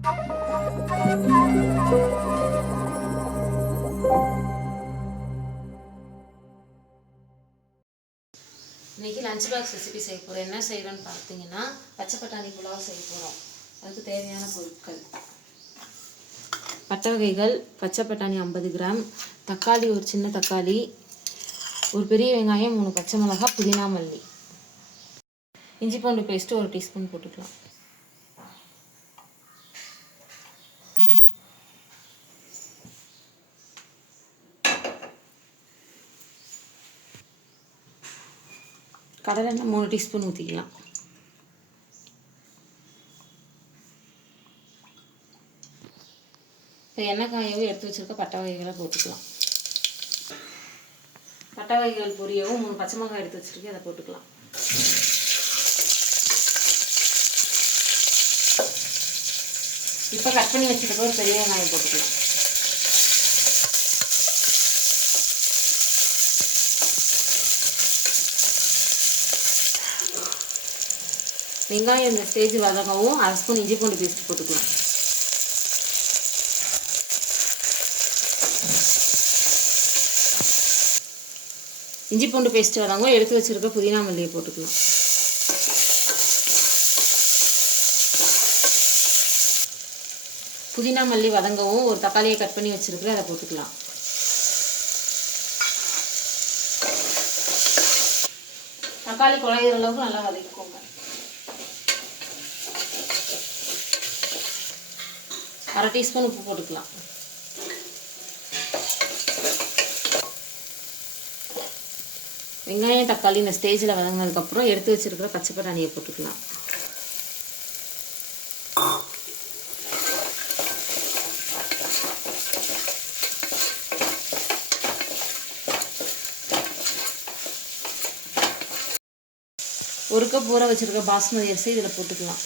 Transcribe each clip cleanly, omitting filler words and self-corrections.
இன்றைக்கி lunch box recipe செய்ய போகிறோம். என்ன செய்கிறோன்னு பார்த்தீங்கன்னா பச்சை பட்டாணி புலாவ் செய்ய போகிறோம். அதுக்கு தேவையான பொருட்கள்: பட்டை வகைகள், பச்சை பட்டாணி 50 கிராம், தக்காளி ஒரு சின்ன தக்காளி, ஒரு பெரிய வெங்காயம், 3 பச்சை மிளகாய், புதினா மல்லி, இஞ்சி பூண்டு பேஸ்ட்டு 1 டீஸ்பூன் போட்டுக்கலாம். கடலெண்ணெய் 3 டீஸ்பூன் ஊற்றிக்கலாம். இப்போ எண்ணெய் காயவும் எடுத்து வச்சுருக்க பட்டை வகைகளை போட்டுக்கலாம். பட்டை வகைகள் பொரியவும் 3 பச்சை மிளகாய் எடுத்து வச்சுருக்கேன், அதை போட்டுக்கலாம். இப்போ கட் பண்ணி வச்சுருக்க ஒரு பெரிய வெங்காயம் போட்டுக்கலாம். வெங்காயம் இந்த ஸ்டேஜ் வதங்கவும் 1/2 ஸ்பூன் இஞ்சி பூண்டு பேஸ்ட் போட்டுக்கலாம். இஞ்சி பூண்டு பேஸ்ட் வதங்கவும் எடுத்து வச்சுருக்க புதினா மல்லியை போட்டுக்கலாம். புதினா மல்லி வதங்கவும் ஒரு தக்காளியை கட் பண்ணி வச்சுருக்கிறேன், அதை போட்டுக்கலாம். தக்காளி குழையிற அளவுக்கு நல்லா வதக்கிக்கோங்க. 1/2 டீஸ்பூன் உப்பு போட்டுக்கலாம். வெங்காயம் தக்காளி இந்த ஸ்டேஜில் வதங்கினதுக்கப்புறம் எடுத்து வச்சுருக்கிற பச்சை பட்டாணியை போட்டுக்கலாம். ஒரு கப் ஊற வச்சுருக்க பாஸ்மதி அரிசி இதில் போட்டுக்கலாம்.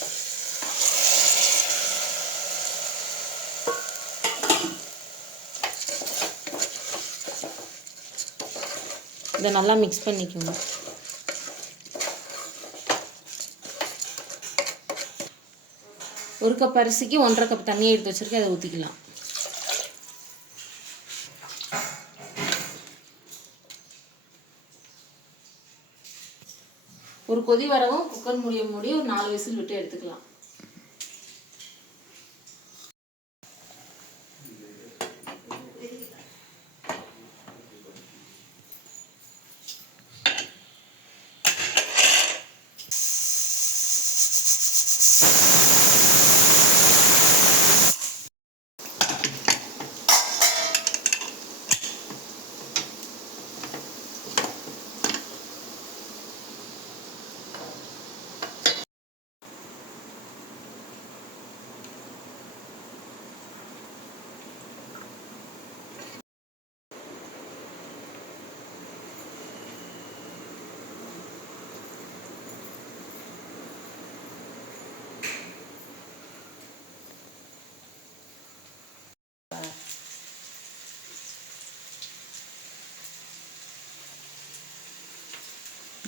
இதை நல்லா மிக்ஸ் பண்ணிக்கோங்க. ஒரு கப் அரிசிக்கு 1.5 கப் தண்ணியை எடுத்து வச்சுருக்கேன், அதை ஊற்றிக்கலாம். ஒரு கொதி வரவும் குக்கர் மூடி ஒரு 4 விசில் விட்டு எடுத்துக்கலாம்.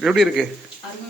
எப்படி இருக்கு? அருமையா